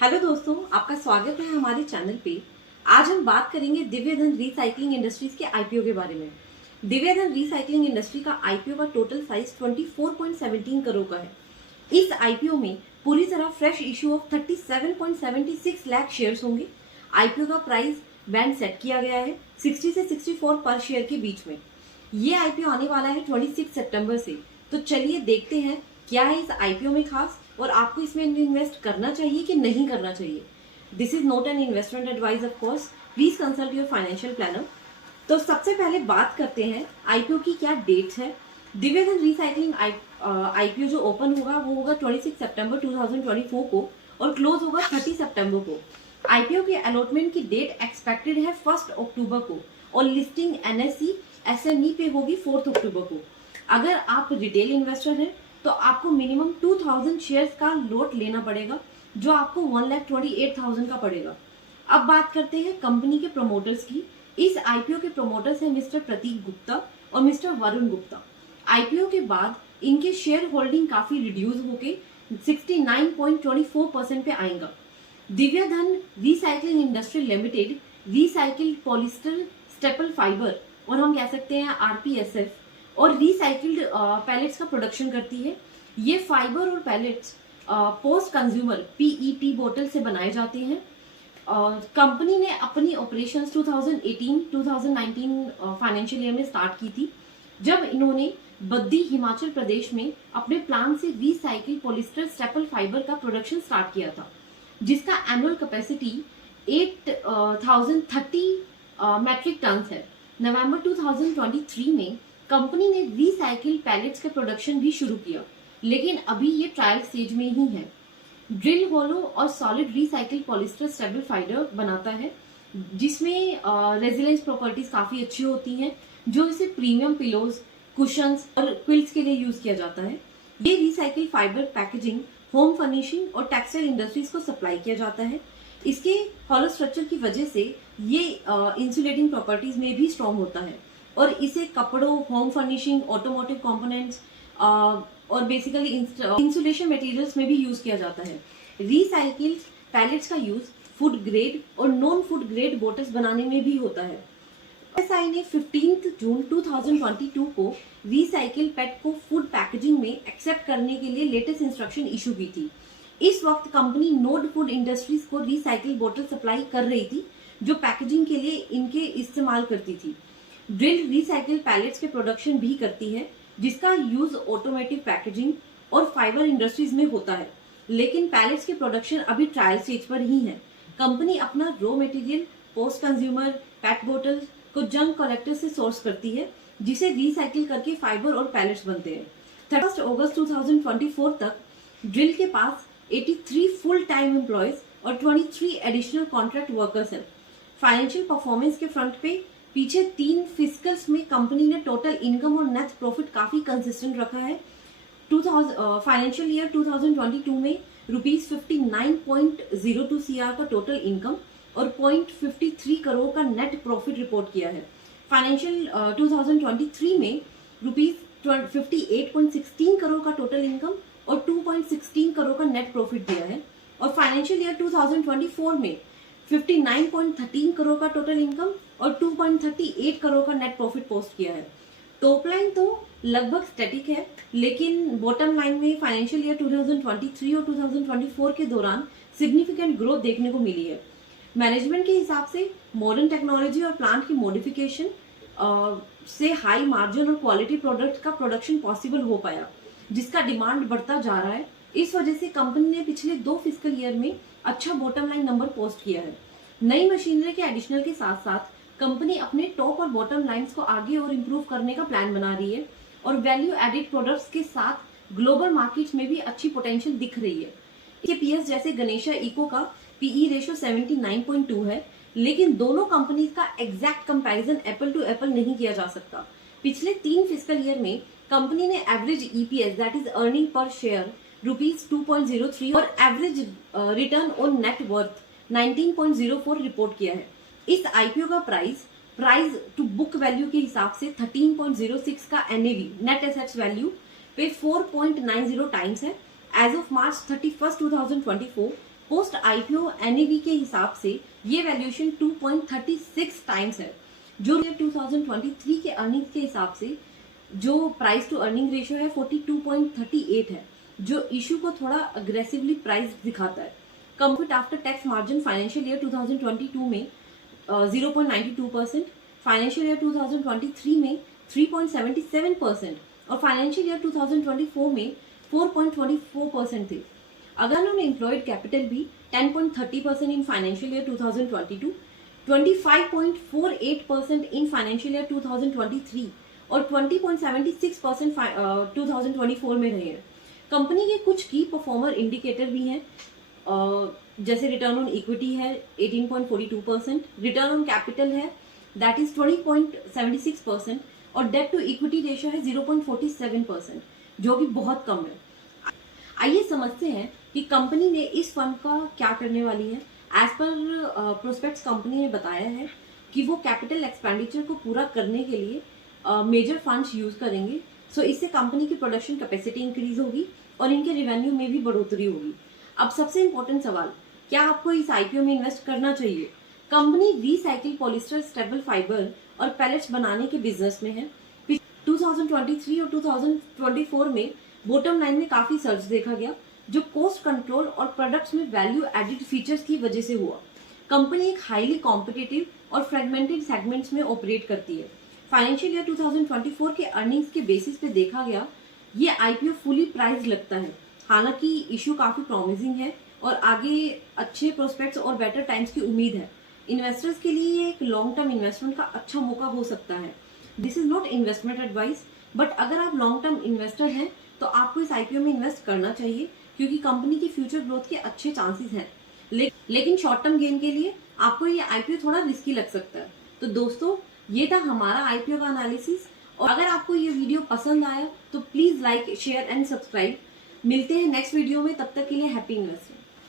Hello दोस्तों, आपका स्वागत है हमारे चैनल पे। आज हम बात करेंगे दिव्य धन रिसाइकलिंग इंडस्ट्रीज के आईपीओ के बारे में। दिव्य धन रिसाइकलिंग इंडस्ट्री का आईपीओ का टोटल साइज 24.17 करोड़ का है। इस आईपीओ में पूरी तरह fresh issue of 37.76 lakh shares होंगे। आईपीओ का प्राइस बैंड सेट किया गया है 60 से 64 पर शेयर के बीच में। ये आईपीओ आने वाला है 26 सितंबर से। तो चलिए देखते हैं क्या है इस आईपीओ में खास और आपको इसमें इन्वेस्ट करना चाहिए कि नहीं करना चाहिए। This is not an investment advice of course, please consult your financial planner. तो सबसे पहले बात करते हैं आईपीओ की क्या डेट्स है। दिव्य धन रिसाइकलिंग आईपीओ जो ओपन होगा वो होगा 26 सितंबर 2024 को और क्लोज होगा 30 सितंबर को। आईपीओ के अलॉटमेंट की डेट एक्सपेक्टेड है 1 अक्टूबर को और लिस्टिंग एनएसई एसएमई पे होगी 4 अक्टूबर को। अगर आप रिटेल इन्वेस्टर हैं तो आपको मिनिमम 2000 शेयर्स का लोट लेना पड़ेगा जो आपको 1,28,000 का पड़ेगा। अब बात करते हैं कंपनी के प्रमोटर्स की। इस आईपीओ के प्रमोटर्स हैं मिस्टर प्रतीक गुप्ता और मिस्टर वरुण गुप्ता। आईपीओ के बाद इनके शेयर होल्डिंग काफी रिड्यूस होके 69.24% पे आएगा। दिव्य धन recycling industry limited recycled polyester staple fibre और हम कह सकते हैं आरपीएसएफ और रिसाइकिल्ड पैलेट्स का प्रोडक्शन करती है। ये फाइबर और पैलेट्स पोस्ट कंज्यूमर पीईटी बोतल से बनाए जाते हैं। कंपनी ने अपनी ऑपरेशंस 2018-2019 फाइनेंशियल ईयर में स्टार्ट की थी जब इन्होंने बद्दी हिमाचल प्रदेश में अपने प्लांट से रिसाइकिल्ड पॉलिस्टर स्टेपल फाइबर का प्रोडक्शन स्टार्ट किया था, जिसका एनुअल कैपेसिटी 8030 मैट्रिक टन है। नवंबर 2023 में कंपनी ने रिसाइकिल्ड पैलेट्स के प्रोडक्शन भी शुरू किया, लेकिन अभी ये ट्रायल स्टेज में ही है। ड्रिल होलो और solid recycled polyester stable fibre बनाता है जिसमें रेजिलेंस प्रॉपर्टीज काफी अच्छी होती हैं, जो इसे प्रीमियम पिलोज, कुशंस और क्विल्ट्स के लिए यूज किया जाता है। ये recycle fibre packaging, home furnishing और टेक्सटाइल इंडस्ट्रीज को सप्लाई किया जाता है। इसके हॉलो स्ट्रक्चर की वजह से ये इंसुलेटिंग प्रॉपर्टीज में भी स्ट्रॉन्ग होता है और इसे कपड़ों, होम फर्निशिंग, ऑटोमोटिव कंपोनेंट्स और बेसिकली इंसुलेशन मटेरियल्स में भी यूज किया जाता है। रिसाइकिल्ड पैलेट्स का यूज फूड ग्रेड और नॉन फूड ग्रेड बोटल्स बनाने में भी होता है। एसआई ने 15 जून 2022 को रिसाइकिल पेट को फूड पैकेजिंग में एक्सेप्ट करने के लिए लेटेस्ट इंस्ट्रक्शन इशू की थी। इस वक्त कंपनी नोड फूड इंडस्ट्रीज को रिसाइकिल बोतल सप्लाई कर रही थी जो पैकेजिंग के लिए इनके इस्तेमाल करती थी। ड्रिल रिसाइकिल पैलेट्स के प्रोडक्शन भी करती है जिसका यूज ऑटोमेटिव पैकेजिंग और फाइबर इंडस्ट्रीज में होता है, लेकिन पैलेट्स के प्रोडक्शन अभी ट्रायल स्टेज पर ही है। कंपनी अपना रॉ मटेरियल पोस्ट कंज्यूमर पेट बोतल को जंक कलेक्टर से सोर्स करती है जिसे रिसाइकिल करके फाइबर और पैलेट्स बनते हैं। 31 अगस्त 2024 तक ड्रिल के पास 83 फुल टाइम एम्प्लॉयज और 23 एडिशनल कॉन्ट्रैक्ट वर्कर्स हैं। फाइनेंशियल परफॉर्मेंस के फ्रंट पे पीछे 3 फिस्कल्स में कंपनी ने टोटल इनकम और नेट प्रॉफिट काफी कंसिस्टेंट रखा है। फाइनेंशियल ईयर 2022 में ₹59.02 CR का टोटल इनकम और 0.53 करोड़ का नेट प्रॉफिट रिपोर्ट किया है। फाइनेंशियल 2023 में ₹58.16 करोड़ का टोटल इनकम और 2.16 करोड़ का नेट प्रॉफिट दिया है और फाइनेंशियल ईयर 2024 में 59.13 करोड़ का टोटल इनकम और 2.38 करोड़ का नेट प्रॉफिट पोस्ट किया है। टॉप लाइन तो लगभग स्टैटिक है, लेकिन बॉटम लाइन में फाइनेंशियल ईयर 2023 और 2024 के दौरान सिग्निफिकेंट ग्रोथ देखने को मिली है। मैनेजमेंट के हिसाब से मॉडर्न टेक्नोलॉजी और प्लांट की मॉडिफिकेशन से हाई मार्जिन और क्वालिटी प्रोडक्ट का प्रोडक्शन पॉसिबल हो पाया, जिसका डिमांड बढ़ता जा रहा है। इस वजह से कंपनी ने पिछले 2 फिस्कल ईयर में अच्छा बॉटम लाइन नंबर पोस्ट किया है। नई मशीनरी के एडिशनल के साथ साथ कंपनी अपने टॉप और बॉटम लाइंस को आगे और इम्प्रूव करने का प्लान बना रही है और वैल्यू एडिड प्रोडक्ट्स के साथ ग्लोबल मार्केट्स में भी अच्छी पोटेंशियल दिख रही है। इसके पीएस जैसे गणेशा इको का पीई रेशियो 79.2 है, लेकिन दोनों कंपनीज का exact comparison apple to apple नहीं किया जा सकता। पिछले 3 फिस्कल ईयर में कंपनी ने average EPS that is earning per share ₹2.03 और average return on net worth 19.04 report किया है। इस आईपीओ का प्राइस टू बुक वैल्यू के हिसाब से 13.06 का एनएवी नेट एसेट्स वैल्यू पे 4.90 टाइम्स है। As of March 31, 2024 post IPO NAV के हिसाब से ये वैल्यूएशन 2.36 टाइम्स है, जो 2023 के अर्निंग्स के हिसाब से जो प्राइस टू अर्निंग रेशियो है 42.38 है, जो इशू को थोड़ा अग्रेसिवली प्राइस दिखाता है। Compute after tax margin financial year 2022 में 0.92%, फाइनेंशियल ईयर 2023 में 3.77% और फाइनेंशियल ईयर 2024 में 4.24% थे। अगर उन्होंने एम्प्लॉयड कैपिटल भी 10.30% in financial year 2022, 25.48% in financial year 2023 और 20.76% 2024 में रहे हैं। कंपनी के कुछ की परफॉर्मर इंडिकेटर भी हैं, जैसे रिटर्न ऑन इक्विटी है 18.42%, रिटर्न ऑन कैपिटल है दैट इज 20.76% और डेट टू इक्विटी रेशियो है 0.47%, जो कि बहुत कम है। आइए समझते हैं कि कंपनी ने इस फंड का क्या करने वाली है। एज पर प्रोस्पेक्ट्स कंपनी ने बताया है कि वो कैपिटल एक्सपेंडिचर को पूरा करने के लिए मेजर फंड्स यूज करेंगे। सो इससे कंपनी की प्रोडक्शन कैपेसिटी इंक्रीज होगी और इनके रेवेन्यू में भी बढ़ोतरी होगी। अब सबसे इंपॉर्टेंट सवाल, क्या आपको इस आईपीओ में इन्वेस्ट करना चाहिए? Company recycle polyester stable fibre और पैलेट्स बनाने के बिजनेस में है। 2023 और 2024 में बॉटम लाइन में काफी सर्च देखा गया, जो कोस्ट कंट्रोल और प्रोडक्ट्स में वैल्यू एडिड फीचर्स की वजह से हुआ। कंपनी एक हाईली कॉम्पिटिटिव और फ्रेगमेंटेड सेगमेंट्स में ऑपरेट करती है। फाइनेंशियल ईयर 2024 के अर्निंग्स के बेसिस पे देखा गया, ये आईपीओ फुली प्राइस लगता है। हालांकि इशू काफी प्रॉमिसिंग है और आगे अच्छे प्रोस्पेक्ट्स और बेटर टाइम्स की उम्मीद है। इन्वेस्टर्स के लिए ये एक लॉन्ग टर्म इन्वेस्टमेंट का अच्छा मौका हो सकता है। This is not investment advice, but अगर आप लॉन्ग टर्म इन्वेस्टर हैं तो आपको इस आईपीओ में इन्वेस्ट करना चाहिए, क्योंकि कंपनी की फ्यूचर ग्रोथ के अच्छे चांसेस हैं। लेकिन शॉर्ट टर्म गेन के लिए आपको ये आईपीओ थोड़ा रिस्की लग सकता है। तो दोस्तों, ये था हमारा आईपीओ का एनालिसिस, और अगर आपको ये वीडियो पसंद आया तो please like, share and subscribe. मिलते हैं नेक्स्ट वीडियो में, तब तक के लिए हैप्पी इन्वेस्टिंग।